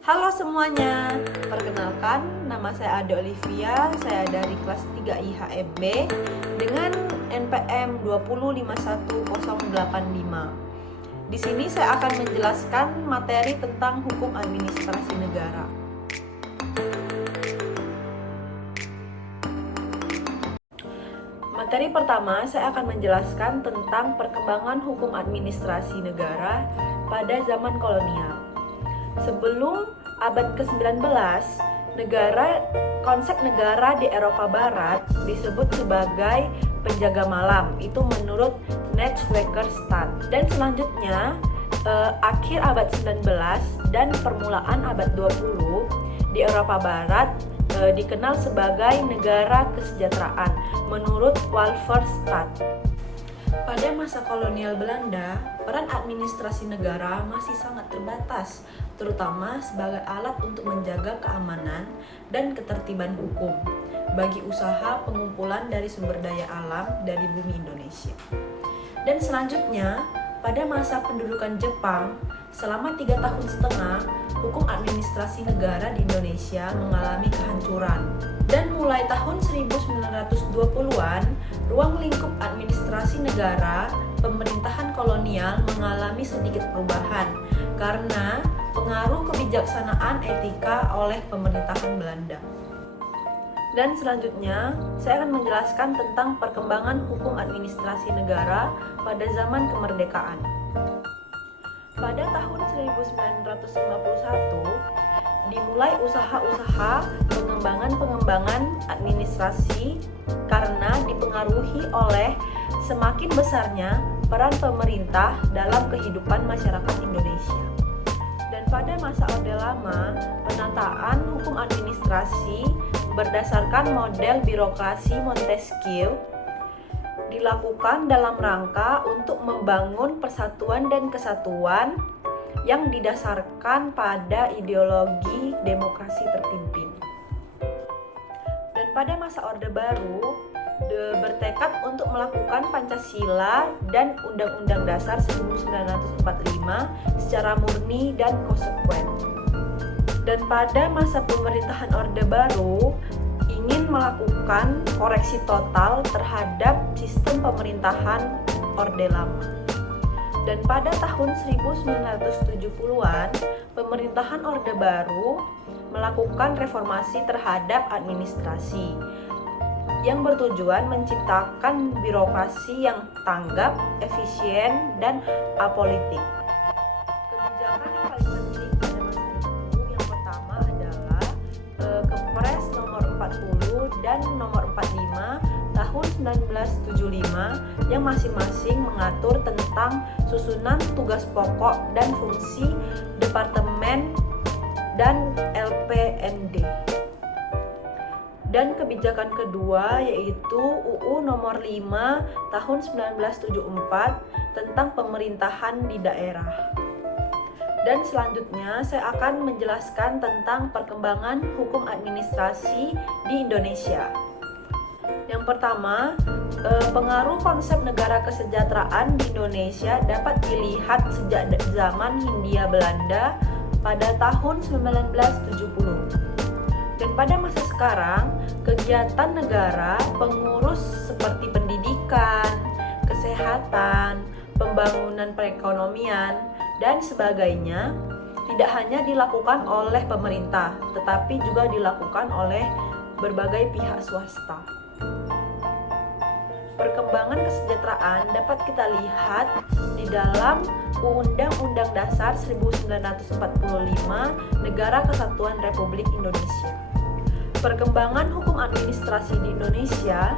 Halo semuanya, perkenalkan nama saya Ade Olivia, saya dari kelas 3 IHMB dengan NPM 2051085. Di sini saya akan menjelaskan materi tentang hukum administrasi negara. Materi pertama, saya akan menjelaskan tentang perkembangan hukum administrasi negara pada zaman kolonial. Sebelum abad ke-19, konsep negara di Eropa Barat disebut sebagai penjaga malam, itu menurut Nachtwakerstaat. Dan selanjutnya, akhir abad 19 dan permulaan abad 20 di Eropa Barat dikenal sebagai negara kesejahteraan menurut Welvaartsstaat. Pada masa kolonial Belanda, peran administrasi negara masih sangat terbatas, terutama sebagai alat untuk menjaga keamanan dan ketertiban hukum bagi usaha pengumpulan dari sumber daya alam dari bumi Indonesia. Dan selanjutnya, pada masa pendudukan Jepang, selama 3,5 tahun, hukum administrasi negara di Indonesia mengalami kehancuran. Dan mulai tahun 1920-an, ruang lingkup administrasi negara pemerintahan kolonial mengalami sedikit perubahan karena pengaruh kebijaksanaan etika oleh pemerintahan Belanda. Dan selanjutnya, saya akan menjelaskan tentang perkembangan hukum administrasi negara pada zaman kemerdekaan. Pada tahun 1951, dimulai usaha-usaha pengembangan administrasi karena dipengaruhi oleh semakin besarnya peran pemerintah dalam kehidupan masyarakat Indonesia. Dan pada masa Orde Lama, penataan hukum administrasi berdasarkan model birokrasi Montesquieu dilakukan dalam rangka untuk membangun persatuan dan kesatuan yang didasarkan pada ideologi demokrasi terpimpin. Dan pada masa Orde Baru bertekad untuk melakukan Pancasila dan Undang-Undang Dasar 1945 secara murni dan konsekuen. Dan pada masa pemerintahan Orde Baru ingin melakukan koreksi total terhadap sistem pemerintahan Orde Lama. Dan pada tahun 1970-an, pemerintahan Orde Baru melakukan reformasi terhadap administrasi yang bertujuan menciptakan birokrasi yang tanggap, efisien, dan apolitik. Kebijakan yang paling penting pada masa itu yang pertama adalah Kepres nomor 40 dan nomor 45 tahun 1975 yang masing-masing mengatur tentang susunan tugas pokok dan fungsi Departemen dan LPND. Dan kebijakan kedua yaitu UU nomor 5 tahun 1974 tentang pemerintahan di daerah. Dan selanjutnya saya akan menjelaskan tentang perkembangan hukum administrasi di Indonesia. Yang pertama, pengaruh konsep negara kesejahteraan di Indonesia dapat dilihat sejak zaman Hindia Belanda pada tahun 1970. Dan pada masa sekarang, kegiatan negara pengurus seperti pendidikan, kesehatan, pembangunan perekonomian, dan sebagainya tidak hanya dilakukan oleh pemerintah, tetapi juga dilakukan oleh berbagai pihak swasta. Perkembangan kesejahteraan dapat kita lihat di dalam Undang-Undang Dasar 1945 Negara Kesatuan Republik Indonesia. Perkembangan hukum administrasi di Indonesia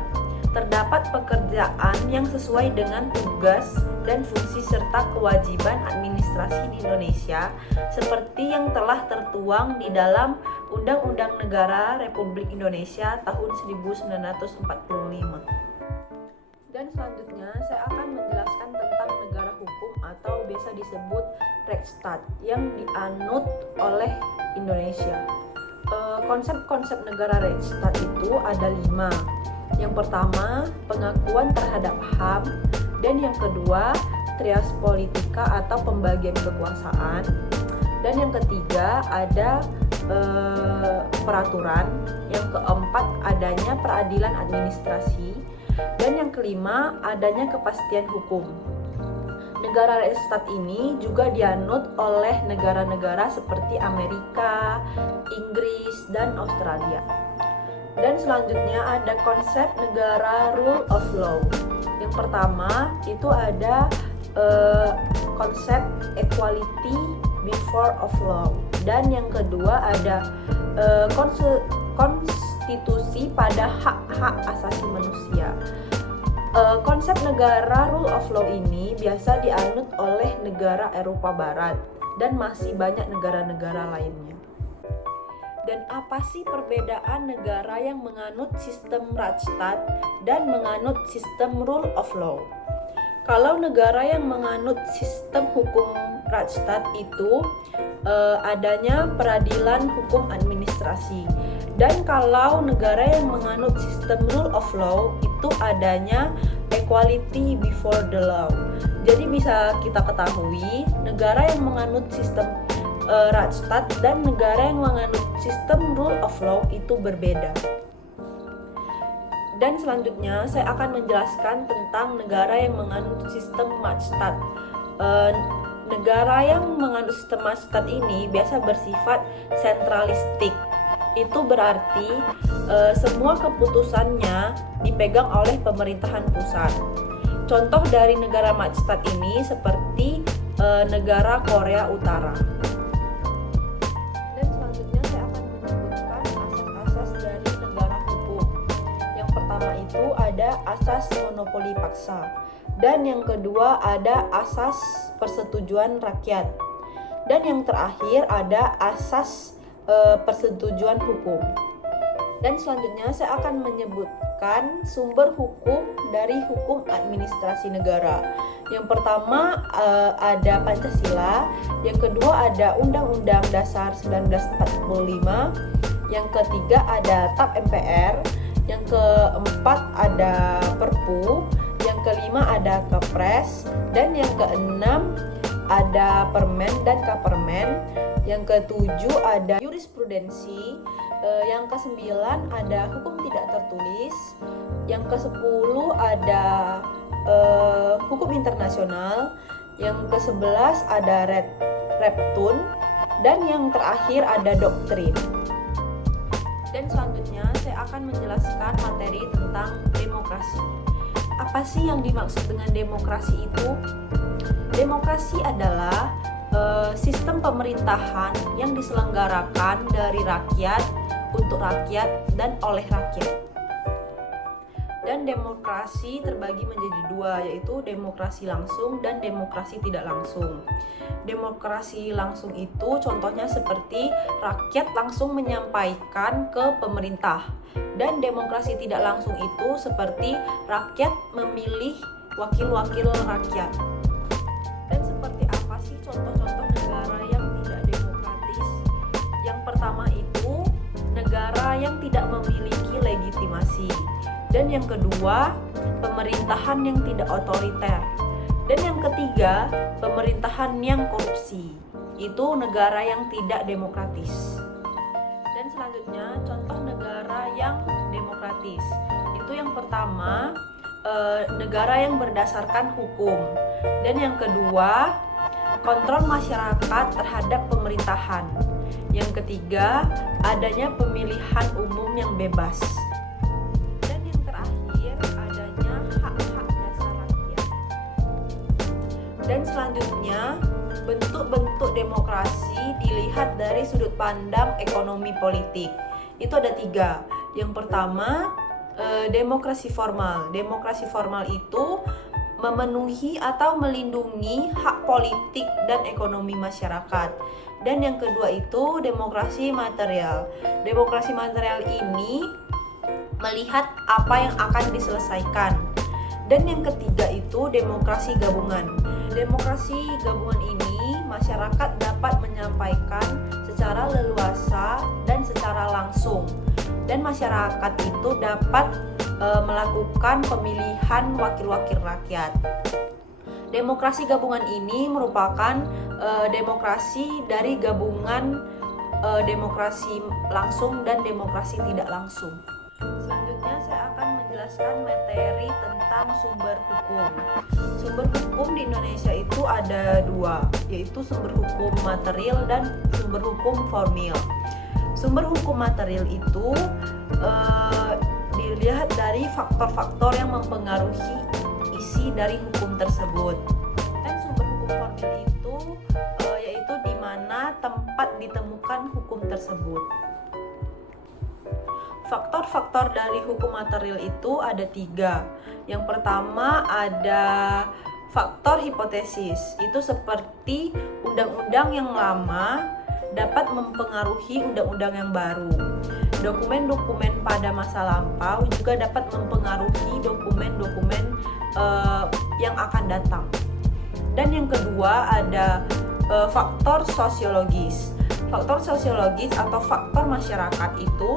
terdapat pekerjaan yang sesuai dengan tugas dan fungsi serta kewajiban administrasi di Indonesia seperti yang telah tertuang di dalam Undang-Undang Negara Republik Indonesia tahun 1945. Dan selanjutnya saya akan menjelaskan tentang negara hukum atau biasa disebut Rechtsstaat yang dianut oleh Indonesia. Konsep-konsep negara Rechtsstaat itu ada 5. Yang pertama, pengakuan terhadap HAM, dan yang kedua, trias politika atau pembagian kekuasaan. Dan yang ketiga ada peraturan. Yang keempat adanya peradilan administrasi. Dan yang kelima adanya kepastian hukum. Negara Reichsstaat ini juga dianut oleh negara-negara seperti Amerika, Inggris, dan Australia. Dan selanjutnya ada konsep negara rule of law. Yang pertama itu ada konsep equality before of law. Dan yang kedua ada konstitusi pada hak-hak asasi manusia. Konsep negara rule of law ini biasa dianut oleh negara Eropa Barat dan masih banyak negara-negara lainnya. Dan apa sih perbedaan negara yang menganut sistem Rechtsstaat dan menganut sistem rule of law? Kalau negara yang menganut sistem hukum Rechtsstaat itu adanya peradilan hukum administrasi. Dan kalau negara yang menganut sistem rule of law itu adanya equality before the law. Jadi bisa kita ketahui negara yang menganut sistem Rechtsstaat dan negara yang menganut sistem rule of law itu berbeda. Dan selanjutnya saya akan menjelaskan tentang negara yang menganut sistem Rechtsstaat. Negara yang menganut sistem Rechtsstaat ini biasa bersifat sentralistik. Itu berarti semua keputusannya dipegang oleh pemerintahan pusat. Contoh dari negara Rechtsstaat ini seperti negara Korea Utara. Dan selanjutnya saya akan menyebutkan asas-asas dari negara hukum. Yang pertama itu ada asas monopoli paksa. Dan yang kedua ada asas persetujuan rakyat. Dan yang terakhir ada asas persetujuan hukum. Dan selanjutnya saya akan menyebutkan sumber hukum dari hukum administrasi negara. Yang pertama ada Pancasila, yang kedua ada Undang-Undang Dasar 1945, yang ketiga ada TAP MPR, yang keempat ada Perpu, yang kelima ada Kepres, dan yang keenam ada Permen dan Kapermen. Yang ketujuh ada jurisprudensi, yang kesembilan ada hukum tidak tertulis, yang kesepuluh ada hukum internasional, yang kesebelas ada reptun, dan yang terakhir ada doktrin. Dan selanjutnya saya akan menjelaskan materi tentang demokrasi. Apa sih yang dimaksud dengan demokrasi itu? Demokrasi adalah sistem pemerintahan yang diselenggarakan dari rakyat, untuk rakyat, dan oleh rakyat. Dan demokrasi terbagi menjadi dua, yaitu demokrasi langsung dan demokrasi tidak langsung. Demokrasi langsung itu contohnya seperti rakyat langsung menyampaikan ke pemerintah. Dan demokrasi tidak langsung itu seperti rakyat memilih wakil-wakil rakyat. Dan seperti apa sih contoh-contoh negara yang tidak demokratis? Yang pertama itu negara yang tidak memiliki legitimasi. Dan yang kedua, pemerintahan yang tidak otoriter. Dan yang ketiga, pemerintahan yang korupsi. Itu negara yang tidak demokratis. Dan selanjutnya, contoh negara yang demokratis. Itu yang pertama, negara yang berdasarkan hukum. Dan yang kedua, kontrol masyarakat terhadap pemerintahan. Yang ketiga, adanya pemilihan umum yang bebas. Dan yang terakhir, adanya hak-hak dasar rakyat. Dan selanjutnya, bentuk-bentuk demokrasi dilihat dari sudut pandang ekonomi politik. Itu ada 3. Yang pertama, demokrasi formal. Demokrasi formal itu memenuhi atau melindungi hak politik dan ekonomi masyarakat. Dan yang kedua itu demokrasi material. Demokrasi material ini melihat apa yang akan diselesaikan. Dan yang ketiga itu demokrasi gabungan. Demokrasi gabungan ini masyarakat dapat menyampaikan secara leluasa dan secara langsung. Dan masyarakat itu dapat melakukan pemilihan wakil-wakil rakyat. Demokrasi gabungan ini merupakan demokrasi dari gabungan demokrasi langsung dan demokrasi tidak langsung. Selanjutnya saya akan menjelaskan materi tentang sumber hukum. Sumber hukum di Indonesia itu ada dua, yaitu sumber hukum material dan sumber hukum formil. Sumber hukum material itu dilihat dari faktor-faktor yang mempengaruhi isi dari hukum tersebut. Dan sumber hukum formil itu yaitu di mana tempat ditemukan hukum tersebut. Faktor-faktor dari hukum material itu ada 3. Yang pertama ada faktor hipotesis. Itu seperti undang-undang yang lama dapat mempengaruhi undang-undang yang baru. Dokumen-dokumen pada masa lampau juga dapat mempengaruhi dokumen-dokumen yang akan datang. Dan yang kedua ada faktor sosiologis. Faktor sosiologis atau faktor masyarakat itu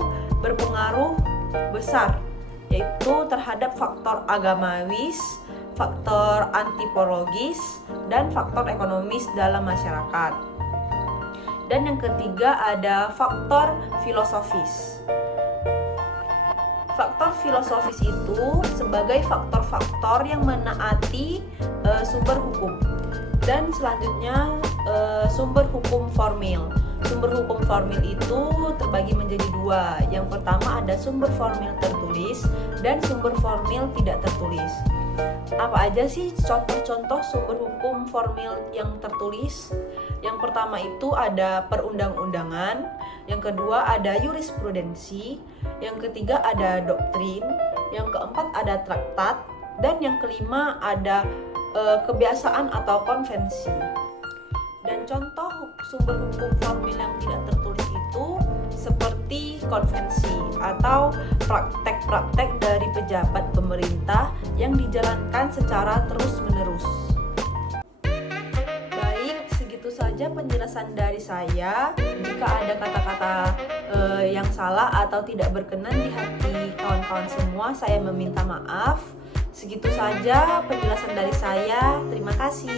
berpengaruh besar, yaitu terhadap faktor agamawis, faktor antropologis, dan faktor ekonomis dalam masyarakat. Dan yang ketiga ada faktor filosofis. Faktor filosofis itu sebagai faktor-faktor yang menaati sumber hukum. Dan selanjutnya sumber hukum formil. Sumber hukum formil itu terbagi menjadi 2. Yang pertama ada sumber formil tertulis dan sumber formil tidak tertulis. Apa aja sih contoh-contoh sumber hukum formil yang tertulis? Yang pertama itu ada perundang-undangan, yang kedua ada jurisprudensi, yang ketiga ada doktrin, yang keempat ada traktat, dan yang kelima ada kebiasaan atau konvensi. Dan contoh sumber hukum formil yang tidak tertulis itu seperti konvensi atau praktek-praktek dari pejabat pemerintah yang dijalankan secara terus-menerus. Baik, segitu saja penjelasan dari saya. Jika ada kata-kata yang salah atau tidak berkenan di hati kawan-kawan semua, saya meminta maaf. Segitu saja penjelasan dari saya. Terima kasih.